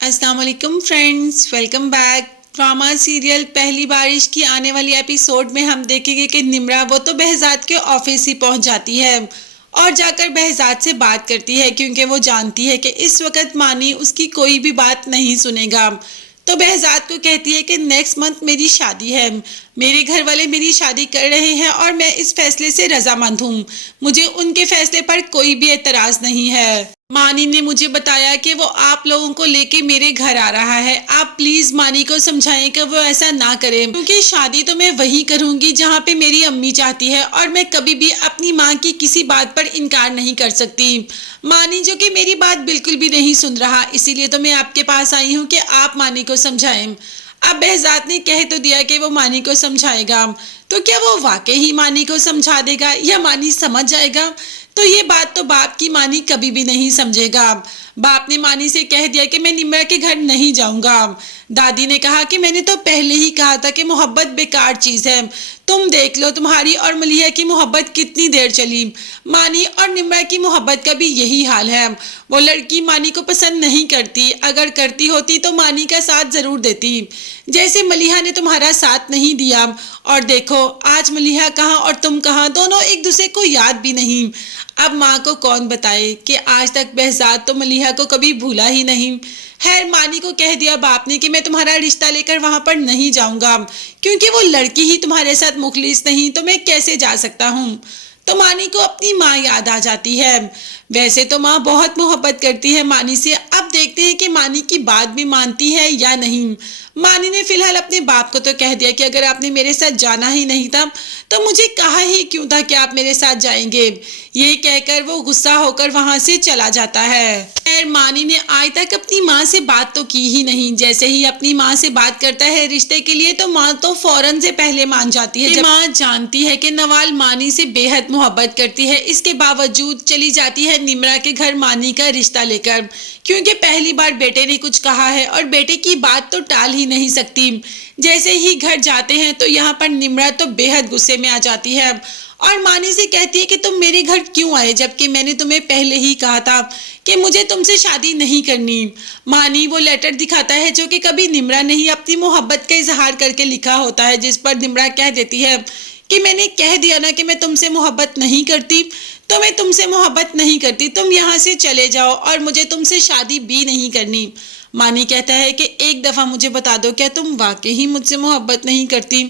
अस्सलाम वालेकुम friends, welcome back. Drama serial पहली बारिश की आने वाली एपिसोड में हम देखेंगे कि निम्रा वो तो behज़ाद के ऑफिस ही पहुंच जाती है और जाकर behज़ाद से बात करती है क्योंकि वो जानती है कि इस वक्त मानी उसकी कोई भी बात नहीं सुनेगा। तो behज़ाद को कहती है कि नेक्स्ट मंथ मेरी शादी है, मेरे घर वाले मेरी शादी कर रहे हैं और मैं इस फैसले से रजामंद हूँ। मुझे उनके फैसले पर कोई भी एतराज नहीं है। मानी ने मुझे बताया कि वो आप लोगों को लेके मेरे घर आ रहा है। आप प्लीज मानी को समझाएं कि वो ऐसा ना करे, क्योंकि शादी तो मैं वही करूंगी जहाँ पे मेरी अम्मी चाहती है और मैं कभी भी अपनी माँ की किसी बात पर इनकार नहीं कर सकती। मानी जो कि मेरी बात बिल्कुल भी नहीं सुन रहा, इसीलिए तो मैं आपके पास आई हूँ कि आप मानी को समझाएं। अब behज़ाद ने कह तो दिया कि वो मानी को समझाएगा, तो क्या वो वाकई ही मानी को समझा देगा या मानी समझ जाएगा? तो ये बात तो बाप की मानी कभी भी नहीं समझेगा। बाप ने मानी से कह दिया कि मैं निम्रा के घर नहीं जाऊंगा। दादी ने कहा कि मैंने तो पहले ही कहा था कि मोहब्बत बेकार चीज है। तुम देख लो तुम्हारी और मलिहा की मोहब्बत कितनी देर चली। मानी और निम्रा की मोहब्बत का भी यही हाल है। वो लड़की मानी को पसंद नहीं करती, अगर करती होती तो मानी का साथ जरूर देती, जैसे मलिहा ने तुम्हारा साथ नहीं दिया। और देखो आज मलिहा कहाँ और तुम कहाँ, दोनों एक दूसरे को याद भी नहीं। अब माँ को कौन बताए कि आज तक behज़ाद तो मलिहा को कभी भूला ही नहीं। खैर मानी को कह दिया बाप ने कि मैं तुम्हारा रिश्ता लेकर वहां पर नहीं जाऊंगा, क्योंकि वो लड़की ही तुम्हारे साथ मुखलिस नहीं तो मैं कैसे जा सकता हूँ। तो मानी को अपनी माँ याद आ जाती है। वैसे तो माँ बहुत मोहब्बत करती है मानी से। अब देखते हैं कि मानी की बात भी मानती है या नहीं। मानी ने फिलहाल अपने बाप को तो कह दिया कि अगर आपने मेरे साथ जाना ही नहीं था तो मुझे कहा ही क्यों था कि आप मेरे साथ जाएंगे। ये कहकर वो गुस्सा होकर वहां से चला जाता है। खैर मानी ने आज तक अपनी माँ से बात तो की ही नहीं। जैसे ही अपनी माँ से बात करता है रिश्ते के लिए तो माँ तो फौरन से पहले मान जाती है। माँ जानती है कि नवाल मानी से बेहद मोहब्बत करती है, इसके बावजूद चली जाती है निम्रा के घर मानी का रिश्ता लेकर, क्योंकि पहली बार बेटे ने कुछ कहा है और बेटे की बात तो टाल ही नहीं सकती। जैसे ही घर जाते हैं तो यहाँ पर निम्रा तो बेहद गुस्से में आ जाती है और मानी से कहती है कि तुम मेरे घर क्यों आए, जबकि मैंने तुम्हें पहले ही कहा था कि मुझे तुमसे शादी नहीं करनी। मानी वो लेटर दिखाता है जो कि कभी निम्रा ने ही अपनी मोहब्बत का इजहार करके लिखा होता है, जिस पर निम्रा कह देती है कि मैंने कह दिया ना कि मैं तुमसे मोहब्बत नहीं करती, तो मैं तुमसे मोहब्बत नहीं करती, तुम यहाँ से चले जाओ और मुझे तुमसे शादी भी नहीं करनी। मानी कहता है कि एक दफ़ा मुझे बता दो, क्या तुम वाकई ही मुझसे मोहब्बत नहीं करती?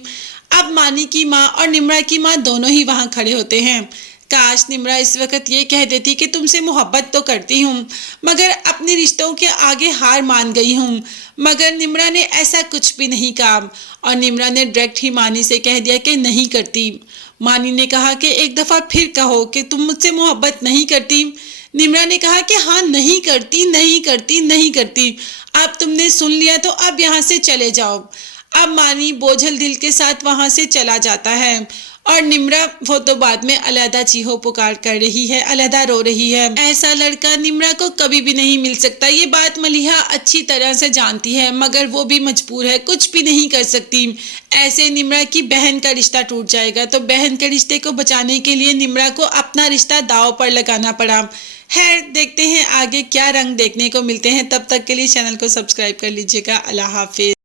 अब मानी की माँ और निम्रा की माँ दोनों ही वहाँ खड़े होते हैं। काश निम्रा इस वक्त ये कह देती कि तुमसे मोहब्बत तो करती हूँ मगर अपने रिश्तों के आगे हार मान गई हूँ, मगर निम्रा ने ऐसा कुछ भी नहीं कहा और निम्रा ने डायरेक्ट ही मानी से कह दिया कि नहीं करती। मानी ने कहा कि एक दफ़ा फिर कहो कि तुम मुझसे मोहब्बत नहीं करती। निम्रा ने कहा कि हाँ नहीं करती नहीं करती नहीं करती। अब तुमने सुन लिया तो अब यहाँ से चले जाओ। अब मानी बोझल दिल के साथ वहां से चला जाता है और निम्रा वो तो बाद में अलहदा चीहो पुकार कर रही है, अलहदा रो रही है। ऐसा लड़का निम्रा को कभी भी नहीं मिल सकता। ये बात मलिहा अच्छी तरह से जानती है, मगर वो भी मजबूर है, कुछ भी नहीं कर सकती। ऐसे निम्रा की बहन का रिश्ता टूट जाएगा, तो बहन के रिश्ते को बचाने के लिए निम्रा को अपना रिश्ता दांव पर लगाना पड़ा। खैर देखते हैं आगे क्या रंग देखने को मिलते हैं। तब तक के लिए चैनल को सब्सक्राइब कर लीजिएगा। अल्लाह हाफिज।